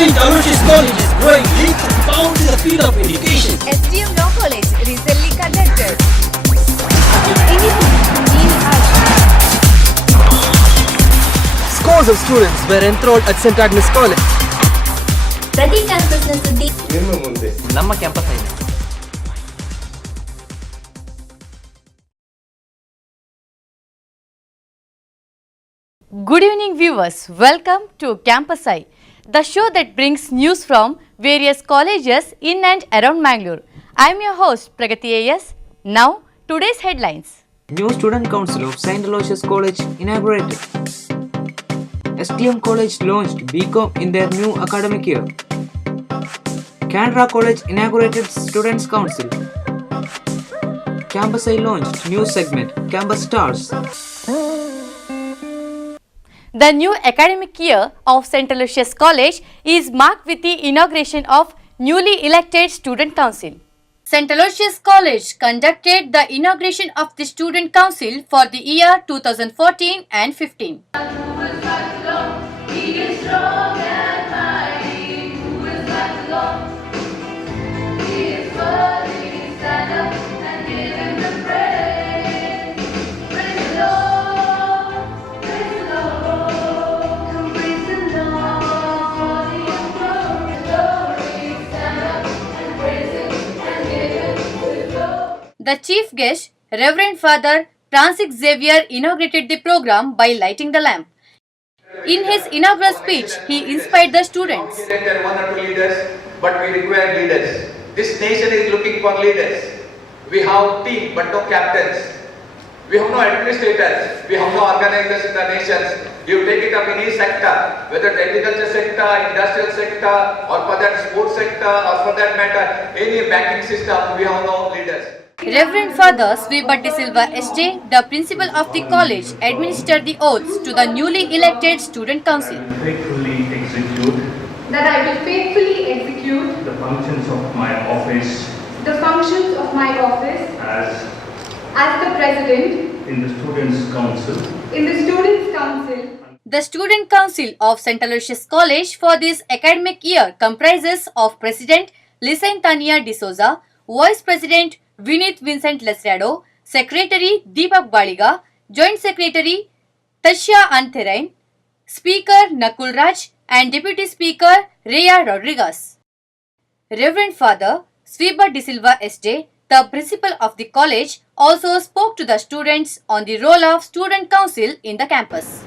St. Aloysius College is growing leaps and bounds in the field of education. SDM Law College recently conducted. Scores of students were enrolled at St. Agnes College. Prati campus ನಲ್ಲಿ ನಮ್ಮ campus ಐತೆ. Good evening viewers, welcome to Campus Eye, the show that brings news from various colleges in and around Mangalore. I am your host Pragathi AS. Now today's headlines. New Student Council of St. Aloysius College inaugurated. STM College launched BCom in their new academic year. Canara College inaugurated Students Council. Campus Eye launched new segment Campus Stars. The new academic year of St. Aloysius College is marked with the inauguration of newly elected Student Council. St. Aloysius College conducted the inauguration of the Student Council for the year 2014 and 15. The chief guest, Reverend Father Francis Xavier, inaugurated the program by lighting the lamp. In his inaugural speech, he inspired the students. There are one or two leaders, but we require leaders. This nation is looking for leaders. We have team, but no captains. We have no administrators. We have no organizers in the nations. You take it up in any sector, whether the agriculture sector, industrial sector, or for that sports sector, or for that matter, any banking system, we have no leaders. Reverend Father Sweeba De Silva SJ, the principal of the college, administered the oaths to the newly elected Student Council. That I will faithfully execute the functions of my office as the President in the Students' Council. The Student Council of St. Aloysius College for this academic year comprises of President Lesin Tanaya D'Souza, Vice President Vinith Vincent Lesrado, Secretary Deepak Baliga, Joint Secretary Tasha Antherain, Speaker Nakul Raj, and Deputy Speaker Rhea Rodriguez. Reverend Father Sweeba De Silva SJ, the principal of the college, also spoke to the students on the role of Student Council in the campus.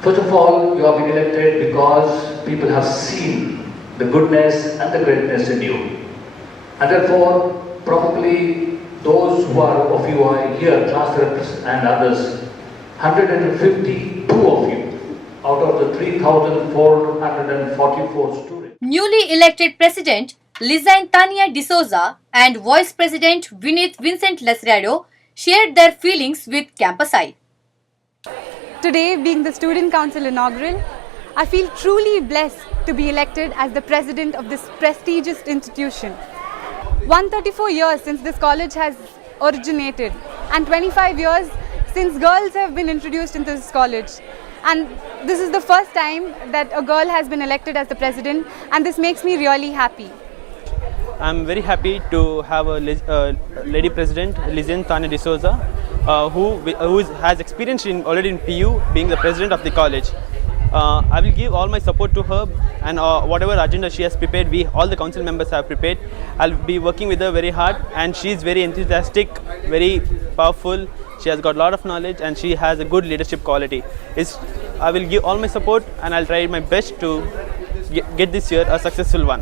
First of all, you have been elected because people have seen the goodness and the greatness in you. And therefore, probably those who are of you are here, class reps and others, 152 of you out of the 3,444 students. Newly elected President Lesin Tanaya D'Souza and Vice President Vinith Vincent Lesrado shared their feelings with Campus Eye. Today, being the Student Council inaugural, I feel truly blessed to be elected as the president of this prestigious institution. 134 years since this college has originated and 25 years since girls have been introduced into this college. And this is the first time that a girl has been elected as the president, and this makes me really happy. I'm very happy to have a lady president, Lesin Tanaya D'Souza, who has experience already in PU, being the president of the college. I will give all my support to her, and whatever agenda she has prepared, all the council members have prepared. I'll be working with her very hard, and she is very enthusiastic, very powerful. She has got a lot of knowledge, and she has a good leadership quality. I will give all my support, and I'll try my best to get this year a successful one.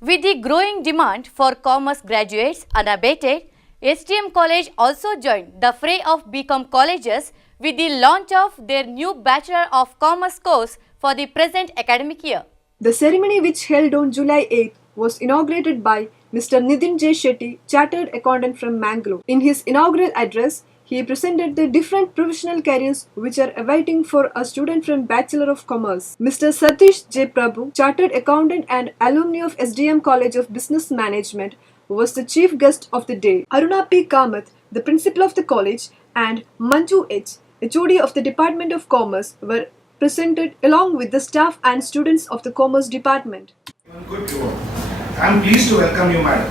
With the growing demand for commerce graduates unabated, STM College also joined the fray of BCom colleges with the launch of their new Bachelor of Commerce course for the present academic year. The ceremony, which held on July 8th, was inaugurated by Mr. Nitin J. Shetty, Chartered Accountant from Mangalore. In his inaugural address, he presented the different professional careers which are awaiting for a student from Bachelor of Commerce. Mr. Satish J. Prabhu, Chartered Accountant and alumni of SDM College of Business Management, was the chief guest of the day. Aruna P. Kamath, the principal of the college, and Manju H., HOD of the Department of Commerce, were presented along with the staff and students of the Commerce Department. Good to all. I am pleased to welcome you, madam.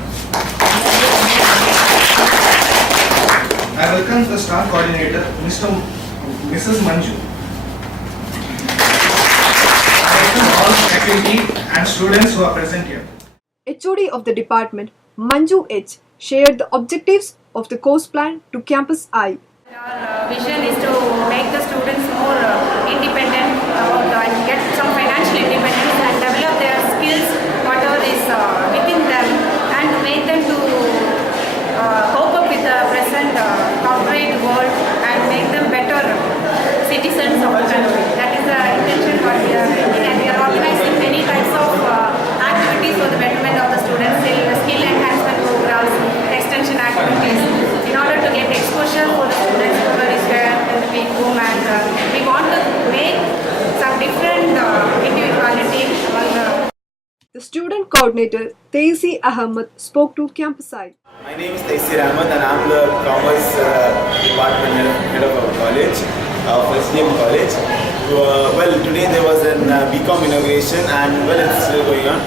I welcome the staff coordinator, Mrs. Manju. I welcome all faculty and students who are present here. HOD of the department, Manju H, shared the objectives of the course plan to Campus I. Our vision is to make the students more independent and get some financial independence and develop their skills, whatever is within them, and make them to cope up with the present corporate world and make them better citizens of the country. That is the intention what we are doing, and we are organizing many types of activities for the betterment of the students, skill enhancement programs, extension activities, in order to get exposure for the students who is there in the big room, and we want to make some different individuality among the student coordinator, Teisi Harmath, spoke to Campus I. My name is N.J.Ranjith and I am the Commerce Department head of our college, SDM College. Well, today there was an BCom inauguration and well, it's still going on.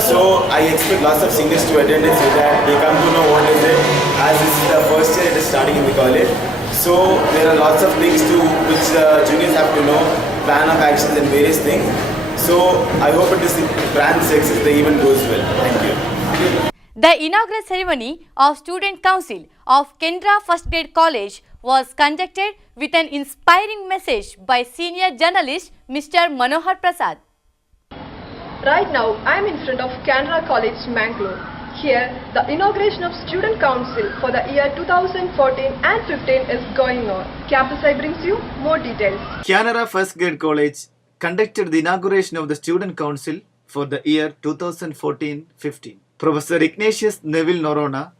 So I expect lots of seniors to attend it so that they come to know what is it, as this is the first year it is starting in the college. So there are lots of things which juniors have to know, plan of actions and various things. So I hope it is grand success, the event goes well. Thank you. The inaugural ceremony of Student Council of Canara First Grade College was conducted with an inspiring message by senior journalist Mr. Manohar Prasad. Right now, I am in front of Canara College, Mangalore. Here, the inauguration of Student Council for the year 2014 and 15 is going on. Campus I brings you more details. Canara First Grade College conducted the inauguration of the Student Council for the year 2014-15. Professor Ignatius Neville Norona,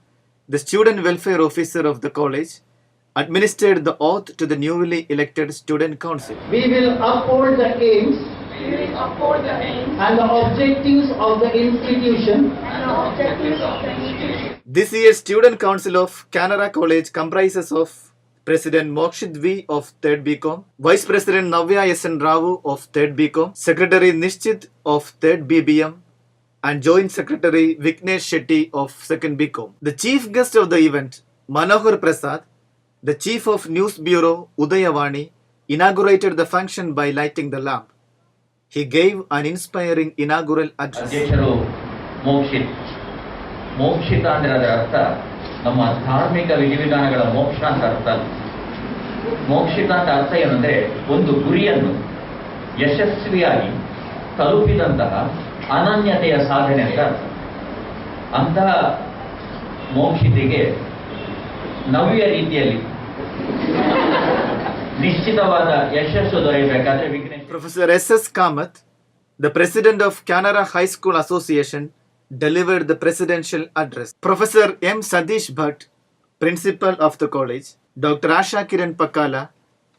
the Student Welfare Officer of the college, administered the oath to the newly elected Student Council. We will uphold the aims and the objectives of the institution. This year's Student Council of Canara College comprises of President Mokshit V of 3rd BCom, Vice President Navya S.N. Rao of 3rd BCom, Secretary Nishchit of 3rd BBM, and Joint Secretary Vignesh Shetty of 2nd BCom. The chief guest of the event, Manohar Prasad, the Chief of News Bureau Udayavani, inaugurated the function by lighting the lamp. He gave an inspiring inaugural address. Mokshitha ಅಂದರೆ ಅದರ ಅರ್ಥ ನಮ್ಮ ಧಾರ್ಮಿಕ ವಿಧಿವಿಧಾನಗಳ ಮೋಕ್ಷ ಅಂತ ಅರ್ಥ ಅಲ್ಲ. ಮೋಕ್ಷಿತ ಅಂತ ಅರ್ಥ ಏನಂದರೆ ಒಂದು ಗುರಿಯನ್ನು ಯಶಸ್ವಿಯಾಗಿ ತಲುಪಿದಂತಹ ಅನನ್ಯತೆಯ ಸಾಧನೆ ಅಂತ ಅರ್ಥ. ಅಂತಹ ಮೋಕ್ಷಿತೆಗೆ ನವ್ಯ ರೀತಿಯಲ್ಲಿ ನಿಶ್ಚಿತವಾದ ಯಶಸ್ಸು ದೊರೆಯಬೇಕಾದ್ರೆ Vignesh. Professor S.S. Kamath, the president of Canara High School Association, delivered the presidential address. Professor M. Sadish Bhatt, principal of the college, Dr. Asha Kiran Pakala,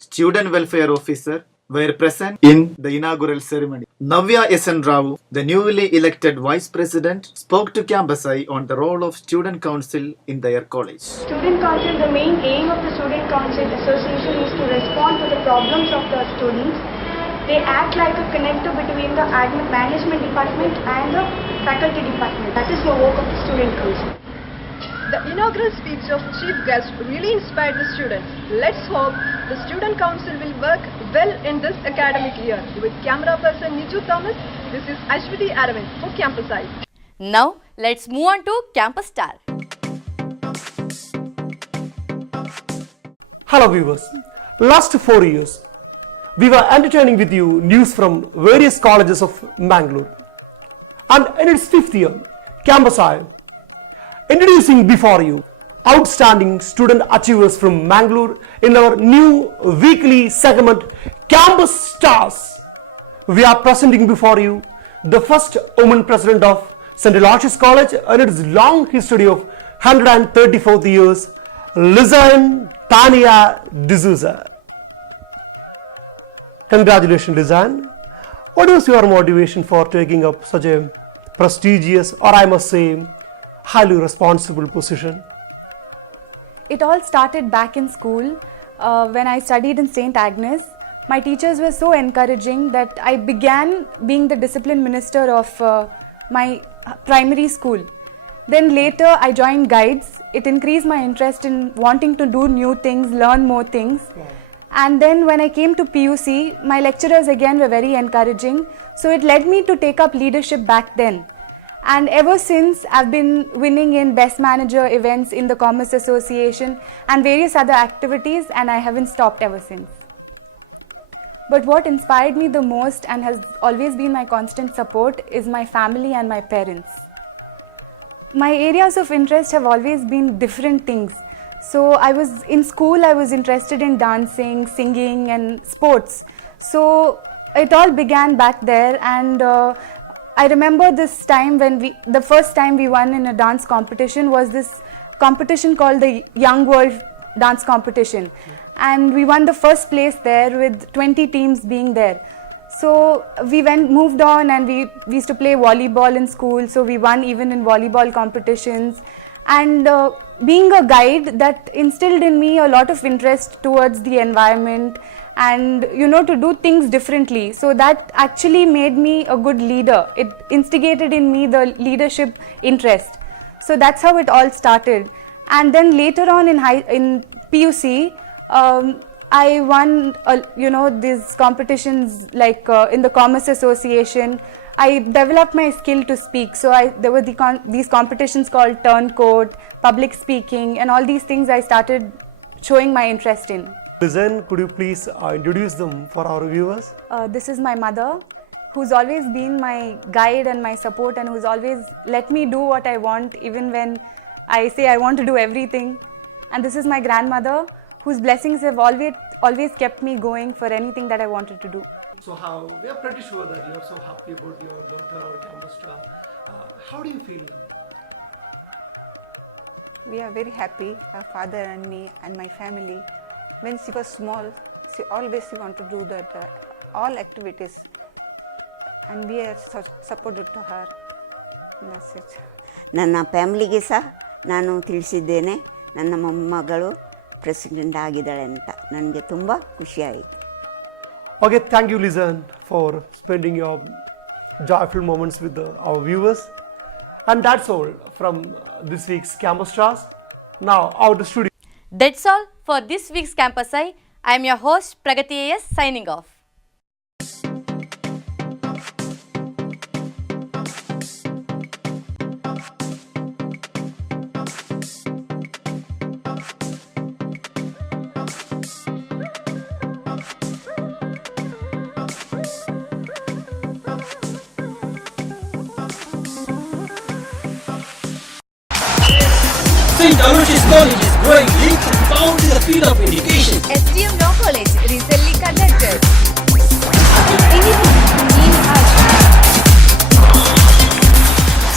student welfare officer, were present in the inaugural ceremony. Navya S.N. Rao, the newly elected vice president, spoke to Campus I on the role of student council in their college. Student council, the main aim of the student council association is to respond to the problems of the students. They act like a connector between the management department and the faculty department. That is the work of the student council. The inaugural speech of chief guest really inspired the students. Let's hope the student council will work well in this academic year. With camera person Niju Thomas, this is Aswathi for Campus I. Now, let's move on to Campus Star. Hello viewers. Last 4 years, we were entertaining with you news from various colleges of Mangalore. And in its 5th year, Campus I, introducing before you outstanding student achievers from Mangalore in our new weekly segment Campus Stars. We are presenting before you the first woman president of St. Aloysius College and its long history of 134 years, Lesin Tanaya D'Souza. Congratulations, Lesin. What was your motivation for taking up such a prestigious, or I must say, highly responsible position? It all started back in school when I studied in St. Agnes. My teachers were so encouraging that I began being the discipline minister of my primary school. Then later I joined guides. It increased my interest in wanting to do new things, learn more things. And then when I came to PUC, my lecturers again were very encouraging. So it led me to take up leadership back then. And ever since, I've been winning in Best Manager events in the Commerce Association and various other activities, and I haven't stopped ever since. But what inspired me the most and has always been my constant support is my family and my parents. My areas of interest have always been different things. So in school, I was interested in dancing, singing and sports. So it all began back there, and I remember this time when the first time we won in a dance competition was this competition called the Young World Dance Competition. And we won the first place there with 20 teams being there. So we moved on, and we used to play volleyball in school. So we won even in volleyball competitions. And being a guide, that instilled in me a lot of interest towards the environment and to do things differently. So that actually made me a good leader. It instigated in me the leadership interest. So that's how it all started. And then later on in PUC, I won these competitions like in the Commerce Association. I developed my skill to speak. So there were these competitions called Turncoat, public speaking, and all these things I started showing my interest in. Lesin, could you please introduce them for our viewers? This is my mother, who's always been my guide and my support, and who's always let me do what I want, even when I say I want to do everything. And this is my grandmother, whose blessings have always kept me going for anything that I wanted to do. So we are pretty sure that you are so happy about your daughter or campus star. How do you feel? We are very happy, her father and me and my family. When she was small, she always wanted to do that all activities, and we are supported to her. That's it. ನನ್ನ ಫ್ಯಾಮಿಲಿಗೆ ಸಹ ನಾನು ತಿಳಿಸಿದ್ದೇನೆ, ನನ್ನ ಮೊಮ್ಮಗಳು president ಆಗಿದ್ದಾಳೆ ಅಂತ. ನನಗೆ ತುಂಬ ಖುಷಿಯಾಯಿತು. Okay, thank you Lesin for spending your joyful moments with our viewers. And that's all from this week's Campus Stars. Now out of studio. That's all for this week's Campus Eye. I am your host Pragathi signing off. St. Aloysius College is growing leaps and bounds in the field of education. STM Law College recently conducted.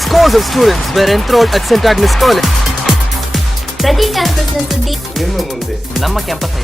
Scores of students were enrolled at St. Agnes College. ಪ್ರತಿ ಕ್ಯಾಂಪಸ್ನ ಸುದ್ದಿ ನಮ್ಮ campus